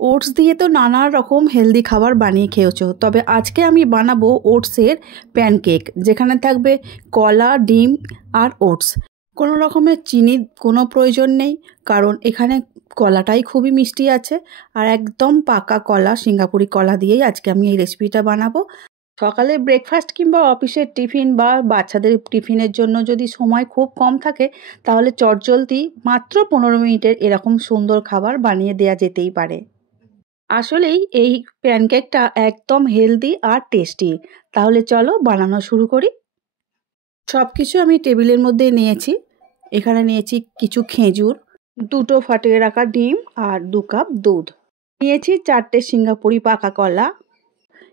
Oats দিয়ে তো নানা রকম হেলদি খাবার বানিয়ে খেয়েছো, তবে আজকে আমি বানাবো ওটসের প্যানকেক, যেখানে থাকবে কলা, ডিম আর ওটস। কোনো রকমের চিনির কোনো প্রয়োজন নেই, কারণ এখানে কলাটাই খুবই মিষ্টি আছে। আর একদম পাকা কলা, সিঙ্গাপুরি কলা দিয়েই আজকে আমি এই রেসিপিটা বানাবো। সকালে ব্রেকফাস্ট কিংবা অফিসের টিফিন বা বাচ্চাদের টিফিনের জন্য যদি সময় খুব কম থাকে, তাহলে চটজলদি মাত্র 15 মিনিটের এরকম সুন্দর খাবার বানিয়ে দেওয়া যেতেই পারে। আসলেই এই প্যানকেকটা একদম হেলদি আর টেস্টি। তাহলে চলো বানানো শুরু করি। সব কিছু আমি টেবিলের মধ্যে নিয়েছি। এখানে নিয়েছি কিছু খেজুর, 2টো ফাটিয়ে রাখা ডিম আর 2 কাপ দুধ। নিয়েছি 4টে সিঙ্গাপুরি পাকা কলা।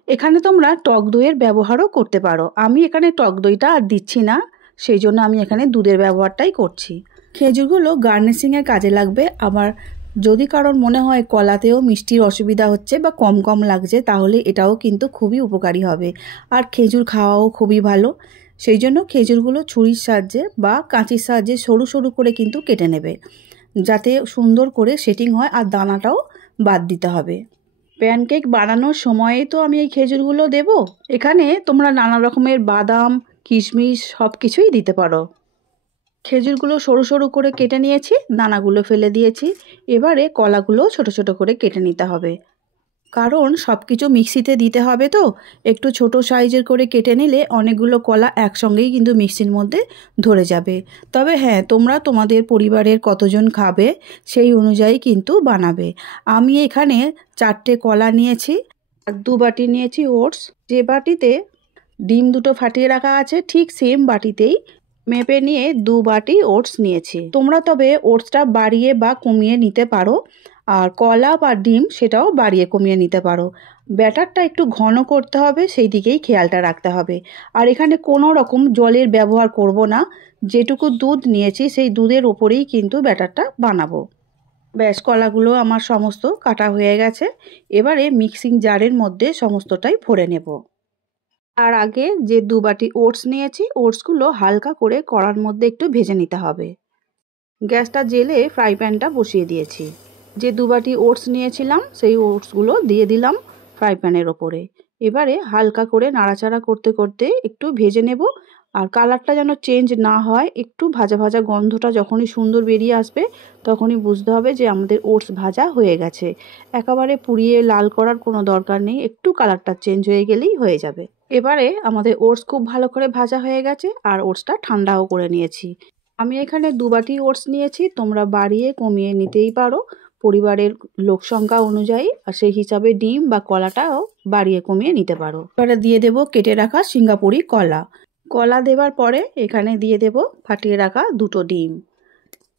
এখানে তোমরা টক দইয়ের ব্যবহারও করতে পারো, আমি এখানে টক দইটা আর দিচ্ছি না, সেই জন্য আমি এখানে দুধের ব্যবহারটাই করছি। খেজুরগুলো গার্নিশিংয়ের কাজে লাগবে। আবার যদি কারোর মনে হয় কলাতেও মিষ্টির অসুবিধা হচ্ছে বা কম কম লাগছে, তাহলে এটাও কিন্তু খুবই উপকারী হবে। আর খেজুর খাওয়াও খুবই ভালো, সেই জন্য খেজুরগুলো ছুরির সাহায্যে বা কাঁচির সাহায্যে সরু সরু করে কিন্তু কেটে নেবে, যাতে সুন্দর করে সেটিং হয়। আর দানাটাও বাদ দিতে হবে। প্যানকেক বানানোর সময়ে তো আমি এই খেজুরগুলো দেব। এখানে তোমরা নানা রকমের বাদাম, কিশমিশ সব কিছুই দিতে পারো। খেজুরগুলো সরু সরু করে কেটে নিয়েছি, দানাগুলো ফেলে দিয়েছি। এবারে কলাগুলো ছোট ছোট করে কেটে নিতে হবে, কারণ সব কিছু মিক্সিতে দিতে হবে। তো একটু ছোট সাইজের করে কেটে নিলে অনেকগুলো কলা একসঙ্গেই কিন্তু মিক্সির মধ্যে ধরে যাবে। তবে হ্যাঁ, তোমরা তোমাদের পরিবারের কতজন খাবে সেই অনুযায়ী কিন্তু বানাবে। আমি এখানে 4টে কলা নিয়েছি আর 2 বাটি নিয়েছি ওটস। যে বাটিতে ডিম 2টো ফাটিয়ে রাখা আছে, ঠিক সেম বাটিতেই মেপে নিয়ে 2 বাটি ওটস নিয়েছি। তোমরা তবে ওটসটা বাড়িয়ে বা কমিয়ে নিতে পারো, আর কলা বা ডিম সেটাও বাড়িয়ে কমিয়ে নিতে পারো। ব্যাটারটা একটু ঘন করতে হবে, সেই দিকেই খেয়ালটা রাখতে হবে। আর এখানে কোনো রকম জলের ব্যবহার করব না, যেটুকু দুধ নিয়েছি সেই দুধের ওপরেই কিন্তু ব্যাটারটা বানাবো। ব্যাস, কলাগুলো আমার সমস্ত কাটা হয়ে গেছে। এবারে মিক্সিং জারের মধ্যে সমস্তটাই ভরে নেব। আর আগে যে 2 বাটি ওটস নিয়েছি, ওটসগুলো হালকা করে কড়ার মধ্যে একটু ভেজে নিতে হবে। গ্যাসটা জ্বেলে ফ্রাই প্যানটা বসিয়ে দিয়েছি। যে 2 বাটি ওটস নিয়েছিলাম সেই ওটসগুলো দিয়ে দিলাম ফ্রাই প্যানের ওপরে। এবারে হালকা করে নাড়াচাড়া করতে করতে একটু ভেজে নেব। আর কালারটা যেন চেঞ্জ না হয়, একটু ভাজা ভাজা গন্ধটা যখনই সুন্দর বেরিয়ে আসবে, তখনই বুঝতে হবে যে আমাদের ওটস ভাজা হয়ে গেছে। একেবারে পুড়িয়ে লাল করার কোনো দরকার নেই, একটু কালারটা চেঞ্জ হয়ে গেলেই হয়ে যাবে। এবারে আমাদের ওটস খুব ভালো করে ভাজা হয়ে গেছে, আর ওটসটা ঠান্ডাও করে নিয়েছি। আমি এখানে 2 বাটি ওটস নিয়েছি, তোমরা বাড়িয়ে কমিয়ে নিতেই পারো পরিবারের লোক সংখ্যা অনুযায়ী, আর সেই হিসাবে ডিম বা কলাটাও বাড়িয়ে কমিয়ে নিতে পারো। এবারে দিয়ে দেব কেটে রাখা সিঙ্গাপুরি কলা। কলা দেওয়ার পরে এখানে দিয়ে দেব ফাটিয়ে রাখা 2টো ডিম।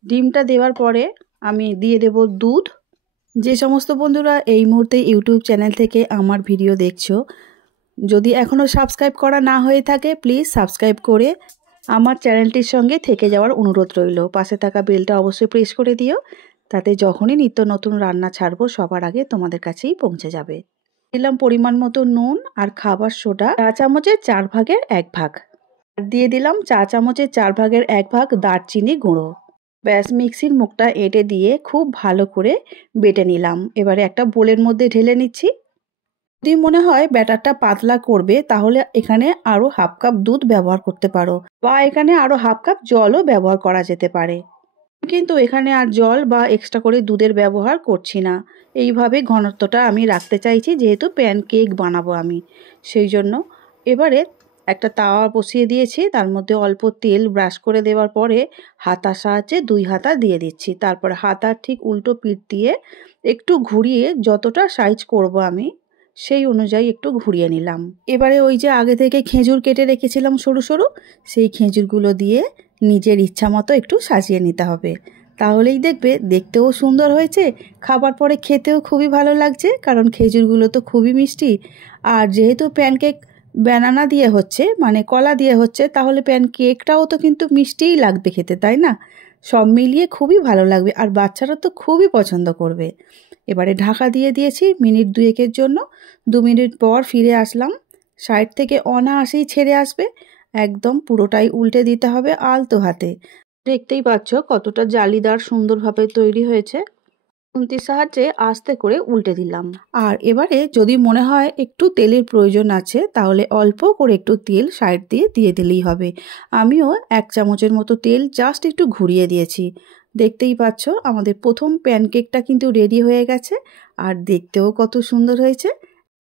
ডিমটা দেওয়ার পরে আমি দিয়ে দেব দুধ। যে সমস্ত বন্ধুরা এই মুহূর্তে ইউটিউব চ্যানেল থেকে আমার ভিডিও দেখছো, যদি এখনও সাবস্ক্রাইব করা না হয়ে থাকে, প্লিজ সাবস্ক্রাইব করে আমার চ্যানেলটির সঙ্গে থেকে যাওয়ার অনুরোধ রইল। পাশে থাকা বেলটা অবশ্যই প্রেস করে দিও, তাতে যখনই নিত্য নতুন রান্না ছাড়বো সবার আগে তোমাদের কাছেই পৌঁছে যাবে। দিলাম পরিমাণ মতো নুন আর খাবার সোডা, চা চামচের 4 ভাগের 1 ভাগ। আর দিয়ে দিলাম চা চামচের 4 ভাগের 1 ভাগ দারচিনি গুঁড়ো। ব্যাস, মিক্সির মুখটা এঁটে দিয়ে খুব ভালো করে বেটে নিলাম। এবারে একটা বোলের মধ্যে ঢেলে নিচ্ছি। যদি মনে হয় ব্যাটারটা পাতলা করবে, তাহলে এখানে আরও হাফ কাপ দুধ ব্যবহার করতে পারো, বা এখানে আরও হাফ কাপ জলও ব্যবহার করা যেতে পারে। কিন্তু এখানে আর জল বা এক্সট্রা করে দুধের ব্যবহার করছি না। এইভাবে ঘনত্বটা আমি রাখতে চাইছি, যেহেতু প্যানকেক বানাবো আমি, সেই জন্য। এবারে একটা তাওয়া বসিয়ে দিয়েছি, তার মধ্যে অল্প তেল ব্রাশ করে দেওয়ার পরে হাতার সাহায্যে 2 হাতা দিয়ে দিচ্ছি। তারপর হাতার ঠিক উল্টো পিঠ দিয়ে একটু ঘুরিয়ে, যতটা সাইজ করব আমি সেই অনুযায়ী একটু ঘুরিয়ে নিলাম। এবারে ওই যে আগে থেকে খেজুর কেটে রেখেছিলাম সরু সরু, সেই খেজুরগুলো দিয়ে নিজের ইচ্ছা মতো একটু সাজিয়ে নিতে হবে। তাহলেই দেখবে দেখতেও সুন্দর হয়েছে, খাবার পরে খেতেও খুবই ভালো লাগছে, কারণ খেজুরগুলো তো খুবই মিষ্টি। আর যেহেতু প্যানকেক ব্যানানা দিয়ে হচ্ছে, মানে কলা দিয়ে হচ্ছে, তাহলে প্যানকেকটাও তো কিন্তু মিষ্টিই লাগবে খেতে, তাই না? সব মিলিয়ে খুবই ভালো লাগবে, আর বাচ্চারা তো খুবই পছন্দ করবে। এবারে ঢাকা দিয়ে দিয়েছি মিনিট 2-এর জন্য। 2 মিনিট পর ফিরে আসলাম। সাইড থেকে অনায়াসেই ছেড়ে আসবে, একদম পুরোটাই উল্টে দিতে হবে আলতো হাতে। দেখতেই পাচ্ছ কতটা জালিদার সুন্দরভাবে তৈরি হয়েছে। খুন্তির সাহায্যে আস্তে করে উল্টে দিলাম। আর এবারে যদি মনে হয় একটু তেলের প্রয়োজন আছে তাহলে অল্প করে একটু তেল সাইড দিয়ে দিলেই হবে। আমিও 1 চামচের মতো তেল জাস্ট একটু ঘুরিয়ে দিয়েছি। দেখতেই পাচ্ছ আমাদের প্রথম প্যানকেকটা কিন্তু রেডি হয়ে গেছে আর দেখতেও কত সুন্দর হয়েছে।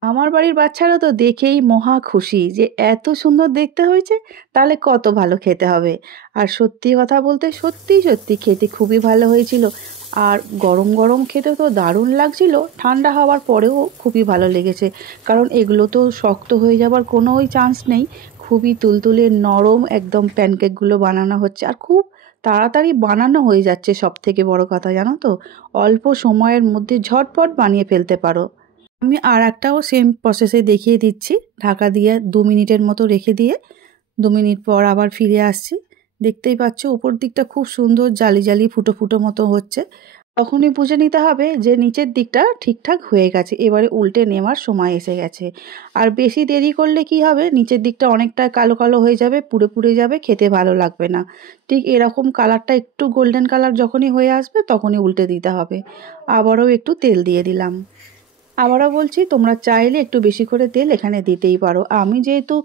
আমার বাড়ির বাচ্চারা তো দেখেই মহা খুশি যে এত সুন্দর দেখতে হয়েছে, তাহলে কত ভালো খেতে হবে। আর সত্যি কথা বলতে সত্যি খেতে খুবই ভালো হয়েছিল। আর গরম গরম খেতে তো দারুণ লাগছিল, ঠান্ডা হওয়ার পরেও খুবই ভালো লেগেছে। কারণ এগুলো তো শক্ত হয়ে যাবার কোনোই চান্স নেই। খুবই তুলতুলে নরম একদম প্যানকেকগুলো বানানো হচ্ছে আর খুব তাড়াতাড়ি বানানো হয়ে যাচ্ছে। সবথেকে বড় কথা জানো তো, অল্প সময়ের মধ্যে ঝটপট বানিয়ে ফেলতে পারো। আমি আর একটাও সেম প্রসেসে দেখিয়ে দিচ্ছি। ঢাকা দিয়ে 2 মিনিটের মতো রেখে দিয়ে 2 মিনিট পর আবার ফিরে আসছি। দেখতেই পাচ্ছ উপর দিকটা খুব সুন্দর জালি জালি ফুটো ফুটো মতো হচ্ছে। তখনই বুঝে নিতে হবে যে নিচের দিকটা ঠিকঠাক হয়ে গেছে, এবারে উল্টে নেওয়ার সময় এসে গেছে। আর বেশি দেরি করলে কি হবে, নিচের দিকটা অনেকটা কালো কালো হয়ে যাবে, পুড়ে পুড়ে যাবে, খেতে ভালো লাগবে না। ঠিক এরকম কালারটা একটু গোল্ডেন কালার যখনই হয়ে আসবে তখনই উল্টে দিতে হবে। আবারও একটু তেল দিয়ে দিলাম। আবারও বলছি, তোমরা চাইলে একটু বেশি করে তেল এখানে দিতেই পারো। আমি যেহেতু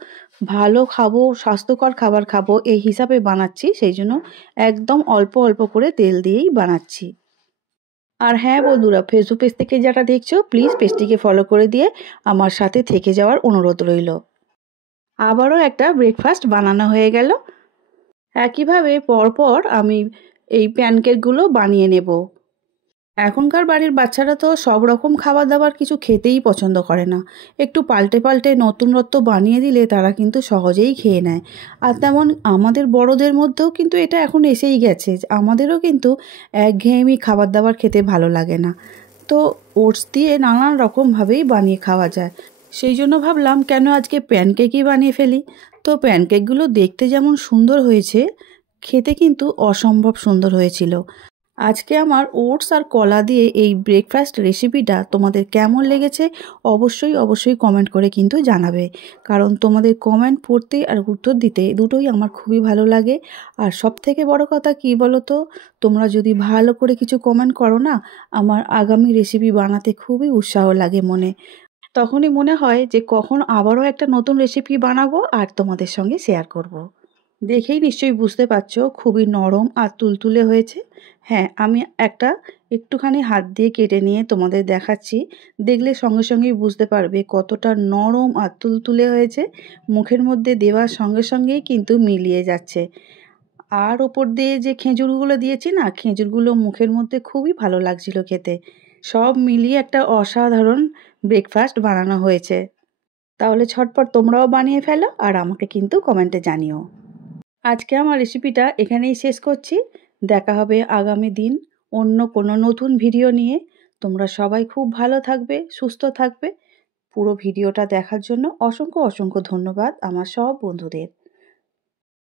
ভালো খাবো, স্বাস্থ্যকর খাবার খাবো এই হিসাবে বানাচ্ছি, সেই জন্য একদম অল্প অল্প করে তেল দিয়েই বানাচ্ছি। আর হ্যাঁ বন্ধুরা, ফেসবুক পেজ থেকে যারা দেখছো প্লিজ পেজটিকে ফলো করে দিয়ে আমার সাথে থেকে যাওয়ার অনুরোধ রইল। আবারও একটা ব্রেকফাস্ট বানানো হয়ে গেল। একইভাবে পরপর আমি এই প্যানকেকগুলো বানিয়ে নেব। এখনকার বাড়ির বাচ্চারা তো সব রকম খাবার দাবার কিছু খেতেই পছন্দ করে না। একটু পাল্টে পাল্টে নতুনত্ব বানিয়ে দিলে তারা কিন্তু সহজেই খেয়ে নেয়। আর তেমন আমাদের বড়দের মধ্যেও কিন্তু এটা এখন এসেই গেছে, আমাদেরও কিন্তু একঘেয়েমি খাবার দাবার খেতে ভালো লাগে না। তো ওটস দিয়ে নানান রকমভাবেই বানিয়ে খাওয়া যায়। সেই জন্য ভাবলাম কেন আজকে প্যানকেকই বানিয়ে ফেলি। তো প্যানকেকগুলো দেখতে যেমন সুন্দর হয়েছে, খেতে কিন্তু অসম্ভব সুন্দর হয়েছিল। আজকে আমার ওটস আর কলা দিয়ে এই ব্রেকফাস্ট রেসিপিটা তোমাদের কেমন লেগেছে অবশ্যই কমেন্ট করে কিন্তু জানাবে। কারণ তোমাদের কমেন্ট পড়তে আর উত্তর দিতে দুটোই আমার খুবই ভালো লাগে। আর সবথেকে বড় কথা কি বলো তো, তোমরা যদি ভালো করে কিছু কমেন্ট করো না, আমার আগামী রেসিপি বানাতে খুবই উৎসাহ লাগে মনে। তখনই মনে হয় যে কখন আবারও একটা নতুন রেসিপি বানাবো আর তোমাদের সঙ্গে শেয়ার করব। দেখেই নিশ্চয়ই বুঝতে পারছো খুবই নরম আর তুলতুলে হয়েছে। হ্যাঁ, আমি একটা একটুখানি হাত দিয়ে কেটে নিয়ে তোমাদের দেখাচ্ছি। দেখলে সঙ্গে সঙ্গেই বুঝতে পারবে কতটা নরম আর তুলতুলে হয়েছে। মুখের মধ্যে দেওয়ার সঙ্গে সঙ্গেই কিন্তু মিলিয়ে যাচ্ছে। আর ওপর দিয়ে যে খেজুরগুলো দিয়েছি না, খেজুরগুলো মুখের মধ্যে খুবই ভালো লাগছিল খেতে। সব মিলিয়ে একটা অসাধারণ ব্রেকফাস্ট বানানো হয়েছে। তাহলে ঝটপট তোমরাও বানিয়ে ফেলো আর আমাকে কিন্তু কমেন্টে জানিও। আজকে আমার রেসিপিটা এখানেই শেষ করছি। দেখা হবে আগামী দিন অন্য কোনো নতুন ভিডিও নিয়ে। তোমরা সবাই খুব ভালো থাকবে, সুস্থ থাকবে। পুরো ভিডিওটা দেখার জন্য অসংখ্য ধন্যবাদ আমার সব বন্ধুদের।